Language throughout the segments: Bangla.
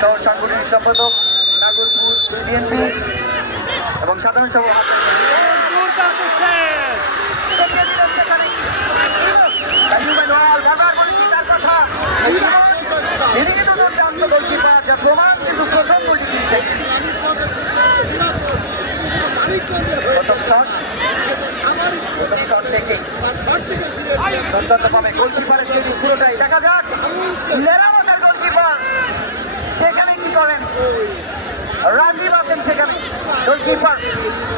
সহ সাংগঠনিক সম্পাদক নাগরপুর বিএনপি এবং সাধারণ সেভ তিনি কিন্তু করেন রাজীব আছেন সেখানে। গোলকিপার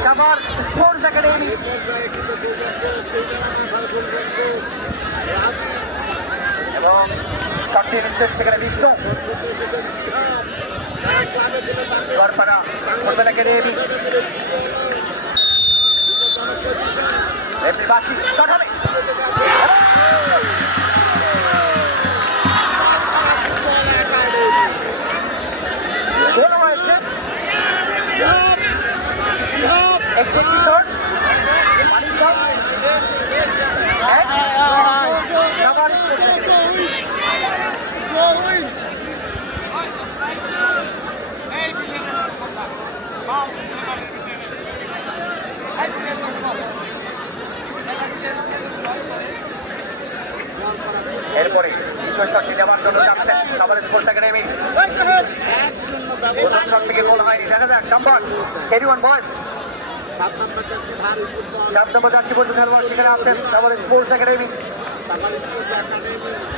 সাবার স্পোর্টস একাডেমি এবং শটটি নিচ্ছেন সেখানে বিষ্ণু গড়পাড়া ফুটবল একাডেমি এমনিবাসী শট হবে গোল হয়েছে একটি কি শট পানির শট এক সবার স্পোর্টস একাডেমি এরপরে দ্বিতীয় শটটি দেওয়ার জন্য যাচ্ছেন প্রথম শট থেকে গোল হয়নি দেখা যাক সম্পদ এরিওয়ান বয়েস সাত নম্বর যাচ্ছি বন্ধু খেলোয়াড় সেখানে আছেন সবার স্পোর্টস একাডেমি।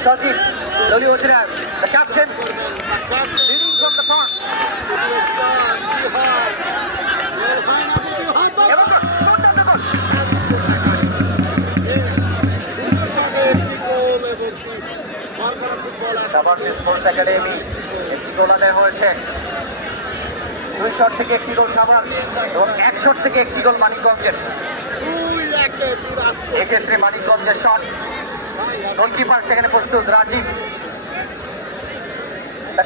সচিন দলীয় অধিনায়ক ক্যাপ্টেন সাবাসী স্পোর্টস একাডেমি, একটি গোল আদায় হয়েছে। দুই শট থেকে একটি গোল সাবাস এবং এক শট থেকে একটি গোল মানিকগঞ্জের। এক্ষেত্রে মানিকগঞ্জের শট গোলকিপার সেখানে প্রস্তুত, রাজীব।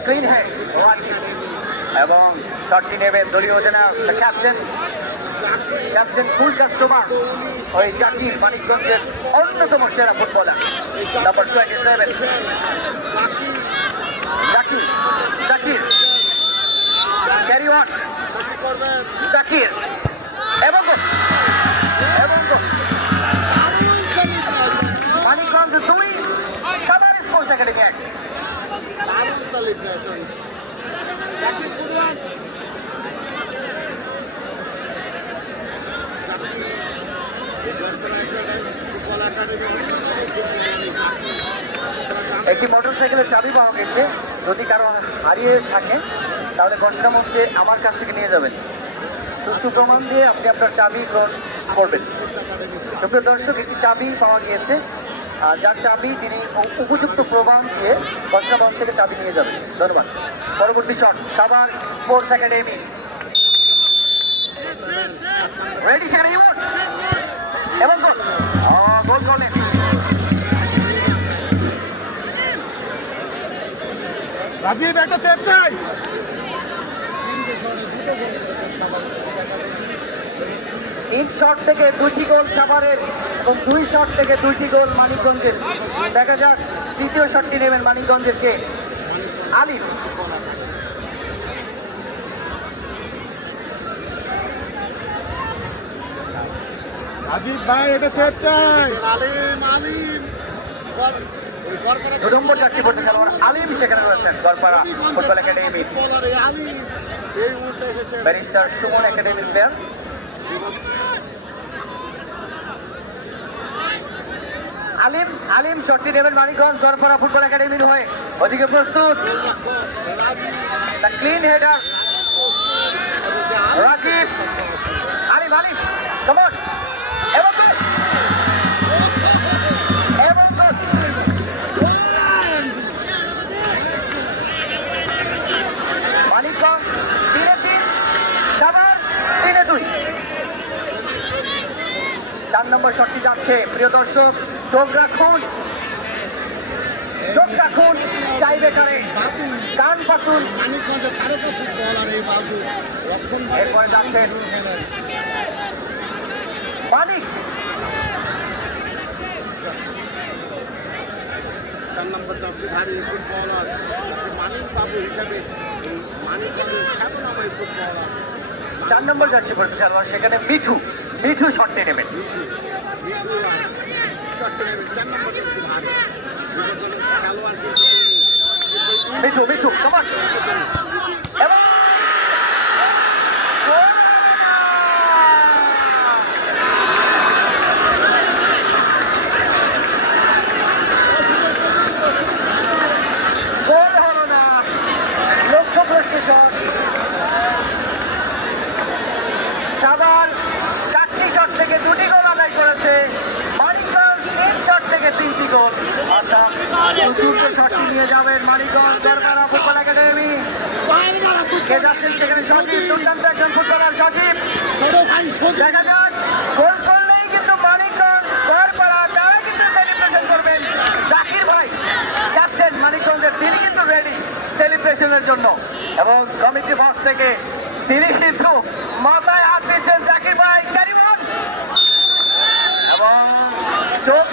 Clean hand Rajib. এবং শটটি নেবেন দলীয় অধিনায়ক ক্যাপ্টেন ক্যাপ্টেন ফুল কাস্টমার ওই জাকির মানিকগঞ্জের অন্যতম সেরা footballer number twenty seven academy এক। celebration. একটি মোটরসাইকেলের চাবি পাওয়া গেছে। যদি কারও হারিয়ে থাকে তাহলে মঞ্চে আমার কাছ থেকে নিয়ে যাবেন। সুস্থ প্রমাণ দিয়ে আপনি আপনার চাবি গ্রহণ করবেন। দর্শক একটি চাবি পাওয়া গিয়েছে। যার চাবি তিনি উপযুক্ত প্রমাণ দিয়ে মঞ্চ থেকে চাবি নিয়ে যাবেন। ধন্যবাদ। পরবর্তী শট সাবার স্পোর্টস একাডেমি রেডি সেখানে এবং গোল। গোল রাজীব, একটা চেপ চাই। তিন শট থেকে দুইটি গোল সাভারের এবং দুই শট থেকে দুইটি গোল মানিকগঞ্জের। দেখা যাক তৃতীয় শটটি নেবেন মানিকগঞ্জের কে আলিফ ভাই এটা চাই। আলিম আলিম। নম্বর যাত্রী পড়তে খেলোয়াড় আলিম সেখানে রয়েছেন গড়পাড়া ফুটবল একাডেমি আলিম। এই মুহূর্তে এসেছে ব্যারিস্টার সুমন একাডেমির প্লেয়ার আলিম আলিম, চট্টি নেবেন মানিকগঞ্জ গড়পাড়া ফুটবল একাডেমির হয়ে ওদিকে প্রস্তুত। Clean header Rakib, Alim Alim common number শটটি যাচ্ছে। প্রিয় দর্শক চোখ রাখুন। চোখ রাখুন চাইবে কারে কান পাতুন এরপরে যাচ্ছেন মানিক। চার নম্বর ফুটবলার মানিক বাবু হিসাবে মানিক বাবু ফুটবলার। চার নম্বর যাচ্ছে খেলোয়াড় সেখানে মিঠু। মিঠু শর্টে নেবেন শটটি নিয়ে যাবেন করলেই কিন্তু মানিকগঞ্জ কিন্তু সেলিব্রেশন করবেন। জাকির ভাই ক্যাপ্টেন তিনি কিন্তু রেডি সেলিব্রেশনের জন্য। এবং কমিটি বক্স থেকে তিনি কিন্তু মাথায় হাত দিচ্ছেন জাকির ভাই ক্যারিমন এবং চোখ